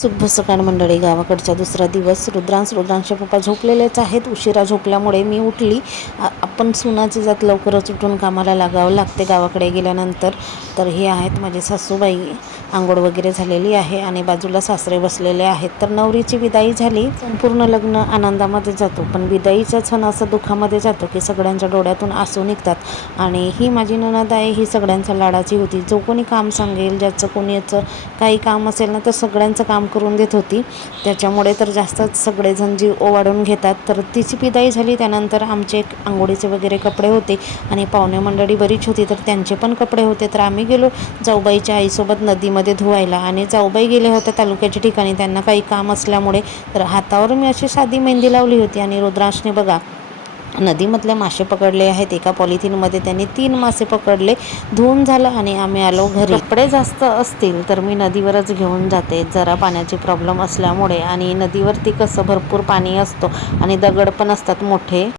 शुभ सकाळ मंडळी. गावाकडचा दुसरा दिवस. रुद्रांचे पप्पा झोपलेलेच आहेत. उशिरा झोपल्यामुळे मी उठली. आपण सुनाची जात लवकरच उठून कामाला लागावं लागते गावाकडे गेल्यानंतर. तर हे आहेत माझे सासूबाई. आंघोळ वगैरे झालेली आहे आणि बाजूला सासरे बसलेले आहेत. तर नवरीची विदाई झाली. संपूर्ण लग्न आनंदामध्ये जातो, पण विदाईचा क्षण असं दुःखामध्ये जातो की सगळ्यांच्या डोळ्यातून आसू निघतात. आणि ही माझी नणद आहे, ही सगळ्यांच्या लाडाची होती. जो कोणी काम सांगेल, ज्याचं कोणीचं काही काम असेल ना, तर सगळ्यांचं काम करून देत होती. त्याच्यामुळे तर जास्तच सगळेजण जीव ओवाळून घेतात. तर तिची विदाई झाली. त्यानंतर आमचे आंघोळीचे वगैरे कपडे होते आणि पाहुणे मंडळी बरीच होती, तर त्यांचे पण कपडे होते. तर आम्ही गेलो जाऊबाईच्या आईसोबत नदीमध्ये धुवायला. आणि जाऊबाई गेले होते तालुक्याच्या ठिकाणी, त्यांना काही काम असल्यामुळे. तर हातावर मी अशी साधी मेहंदी लावली होती. आणि रुद्रांशने बघा नदीमधले मासे पकडले आहेत. एका पॉलिथिनमध्ये त्यांनी 3 मासे पकडले. धुवून झालं आणि आम्ही आलो घरी. कपडे जास्त असतील तर मी नदीवरच घेऊन जाते, जरा पाण्याची प्रॉब्लेम असल्यामुळे. आणि नदीवरती कसं भरपूर पाणी असतो आणि दगड पण असतात मोठे.